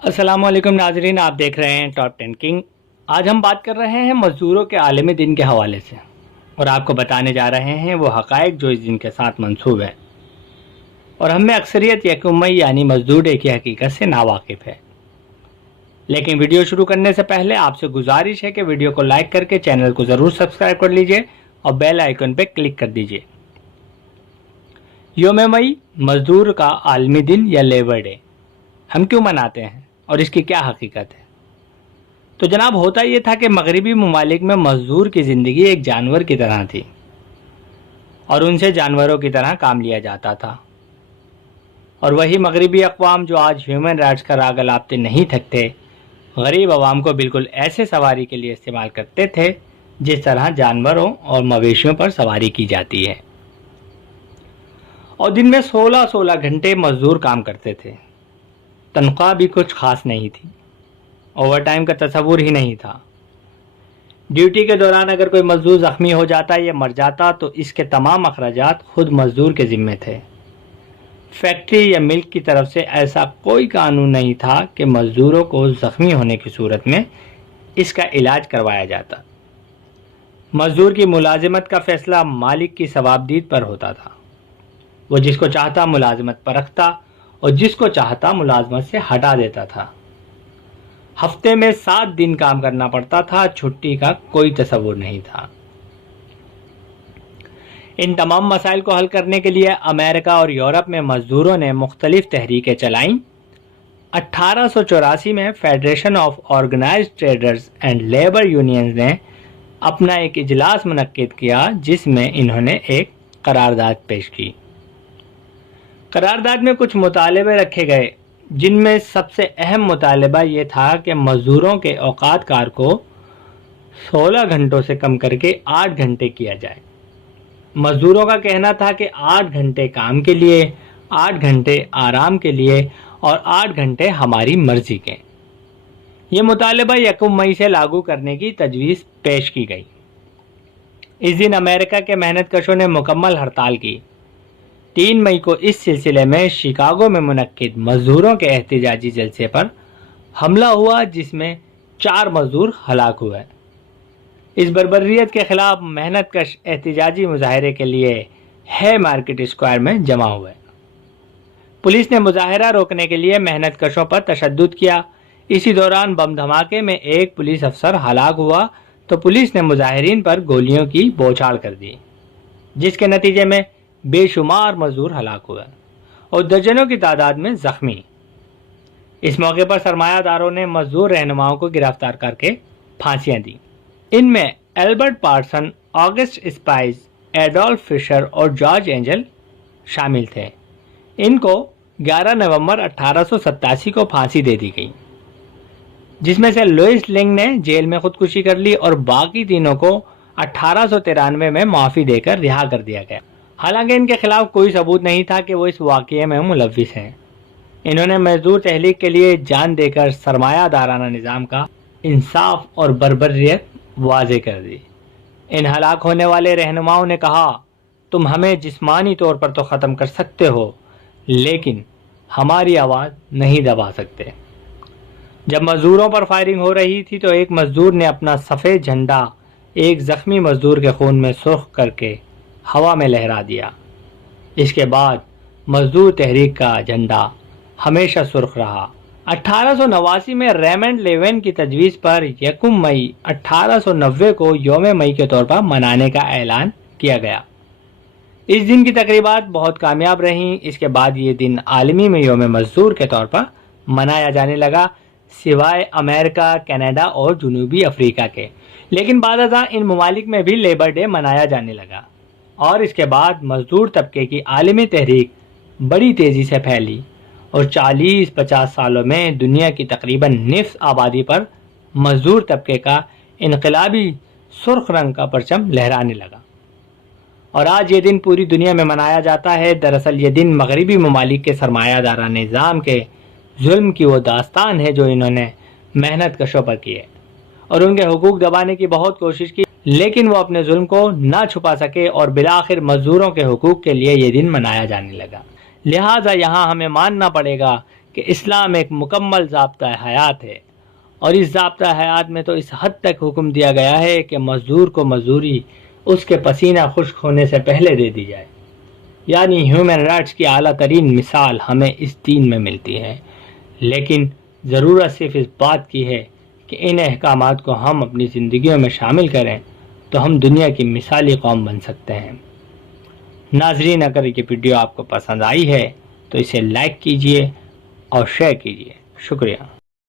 السلام علیکم ناظرین، آپ دیکھ رہے ہیں ٹاپ 10 کنگ۔ آج ہم بات کر رہے ہیں مزدوروں کے عالمی دن کے حوالے سے، اور آپ کو بتانے جا رہے ہیں وہ حقائق جو اس دن کے ساتھ منسوب ہے، اور ہم میں اکثریت یکم مئی یعنی مزدور ڈے کی حقیقت سے ناواقف ہے۔ لیکن ویڈیو شروع کرنے سے پہلے آپ سے گزارش ہے کہ ویڈیو کو لائک کر کے چینل کو ضرور سبسکرائب کر لیجئے اور بیل آئیکن پہ کلک کر دیجئے۔ یوم مئی مزدور کا عالمی دن یا لیبر ڈے ہم کیوں مناتے ہیں اور اس کی کیا حقیقت ہے؟ تو جناب، ہوتا یہ تھا کہ مغربی ممالک میں مزدور کی زندگی ایک جانور کی طرح تھی، اور ان سے جانوروں کی طرح کام لیا جاتا تھا، اور وہی مغربی اقوام جو آج ہیومن رائٹس کا راگ الاپتے نہیں تھکتے، غریب عوام کو بالکل ایسے سواری کے لیے استعمال کرتے تھے جس طرح جانوروں اور مویشیوں پر سواری کی جاتی ہے، اور دن میں 16 گھنٹے مزدور کام کرتے تھے۔ تنخواہ بھی کچھ خاص نہیں تھی، اوور ٹائم کا تصور ہی نہیں تھا۔ ڈیوٹی کے دوران اگر کوئی مزدور زخمی ہو جاتا یا مر جاتا تو اس کے تمام اخراجات خود مزدور کے ذمے تھے۔ فیکٹری یا ملک کی طرف سے ایسا کوئی قانون نہیں تھا کہ مزدوروں کو زخمی ہونے کی صورت میں اس کا علاج کروایا جاتا۔ مزدور کی ملازمت کا فیصلہ مالک کی ثوابدید پر ہوتا تھا، وہ جس کو چاہتا ملازمت پر رکھتا اور جس کو چاہتا ملازمت سے ہٹا دیتا تھا۔ ہفتے میں 7 دن کام کرنا پڑتا تھا، چھٹی کا کوئی تصور نہیں تھا۔ ان تمام مسائل کو حل کرنے کے لیے امریکہ اور یورپ میں مزدوروں نے مختلف تحریکیں چلائیں۔ 1884 میں federation of organised traders and labour unions نے اپنا ایک اجلاس منعقد کیا جس میں انہوں نے ایک قرارداد پیش کی۔ قرارداد میں کچھ مطالبے رکھے گئے، جن میں سب سے اہم مطالبہ یہ تھا کہ مزدوروں کے اوقات کار کو 16 گھنٹوں سے کم کر کے 8 گھنٹے کیا جائے۔ مزدوروں کا کہنا تھا کہ 8 گھنٹے کام کے لیے، 8 گھنٹے آرام کے لیے اور 8 گھنٹے ہماری مرضی کے۔ یہ مطالبہ یکم مئی سے لاگو کرنے کی تجویز پیش کی گئی۔ اس دن امریکہ کے محنت کشوں نے مکمل ہڑتال کی۔ 3 مئی کو اس سلسلے میں شکاگو میں منعقد مزدوروں کے احتجاجی جلسے پر حملہ ہوا جس میں 4 مزدور ہلاک ہوئے۔ اس بربریت کے خلاف محنت کش احتجاجی مظاہرے کے لیے ہے مارکیٹ اسکوائر میں جمع ہوئے۔ پولیس نے مظاہرہ روکنے کے لیے محنت کشوں پر تشدد کیا۔ اسی دوران بم دھماکے میں ایک پولیس افسر ہلاک ہوا تو پولیس نے مظاہرین پر گولیوں کی بوچھاڑ کر دی، جس کے نتیجے میں بے شمار مزدور ہلاک ہوئے اور درجنوں کی تعداد میں زخمی۔ اس موقع پر سرمایہ داروں نے مزدور رہنماؤں کو گرفتار کر کے پھانسیاں دیں۔ ان میں Albert Parsons, August spies, Adolph Fischer اور جارج اینجل شامل تھے۔ ان کو 11 نومبر 1887 کو پھانسی دے دی گئی، جس میں سے لوئس لنگ نے جیل میں خودکشی کر لی اور باقی تینوں کو 1893 میں معافی دے کر رہا کر دیا گیا۔ حالانکہ ان کے خلاف کوئی ثبوت نہیں تھا کہ وہ اس واقعے میں ملوث ہیں۔ انہوں نے مزدور تحریک کے لیے جان دے کر سرمایہ دارانہ نظام کا انصاف اور بربریت واضح کر دی۔ ان ہلاک ہونے والے رہنماؤں نے کہا، تم ہمیں جسمانی طور پر تو ختم کر سکتے ہو لیکن ہماری آواز نہیں دبا سکتے۔ جب مزدوروں پر فائرنگ ہو رہی تھی تو ایک مزدور نے اپنا سفید جھنڈا ایک زخمی مزدور کے خون میں سرخ کر کے ہوا میں لہرا دیا۔ اس کے بعد مزدور تحریک کا جھنڈا ہمیشہ سرخ رہا۔ 1889 میں ریمنڈ لیون کی تجویز پر یکم مئی 1890 کو یوم مئی کے طور پر منانے کا اعلان کیا گیا۔ اس دن کی تقریبات بہت کامیاب رہیں۔ اس کے بعد یہ دن عالمی میں یوم مزدور کے طور پر منایا جانے لگا، سوائے امریکہ، کینیڈا اور جنوبی افریقہ کے۔ لیکن بعد ازاں ان ممالک میں بھی لیبر ڈے منایا جانے لگا، اور اس کے بعد مزدور طبقے کی عالمی تحریک بڑی تیزی سے پھیلی اور 40-50 سالوں میں دنیا کی تقریباً نصف آبادی پر مزدور طبقے کا انقلابی سرخ رنگ کا پرچم لہرانے لگا، اور آج یہ دن پوری دنیا میں منایا جاتا ہے۔ دراصل یہ دن مغربی ممالک کے سرمایہ دارانہ نظام کے ظلم کی وہ داستان ہے جو انہوں نے محنت کشوں پر کی ہے، اور ان کے حقوق دبانے کی بہت کوشش کی، لیکن وہ اپنے ظلم کو نہ چھپا سکے اور بالآخر مزدوروں کے حقوق کے لیے یہ دن منایا جانے لگا۔ لہٰذا یہاں ہمیں ماننا پڑے گا کہ اسلام ایک مکمل ضابطہ حیات ہے، اور اس ضابطہ حیات میں تو اس حد تک حکم دیا گیا ہے کہ مزدور کو مزدوری اس کے پسینہ خشک ہونے سے پہلے دے دی جائے۔ یعنی ہیومن رائٹس کی اعلیٰ ترین مثال ہمیں اس دین میں ملتی ہے، لیکن ضرورت صرف اس بات کی ہے کہ ان احکامات کو ہم اپنی زندگیوں میں شامل کریں تو ہم دنیا کی مثالی قوم بن سکتے ہیں۔ ناظرین، اگر یہ ویڈیو آپ کو پسند آئی ہے تو اسے لائک کیجئے اور شیئر کیجئے۔ شکریہ۔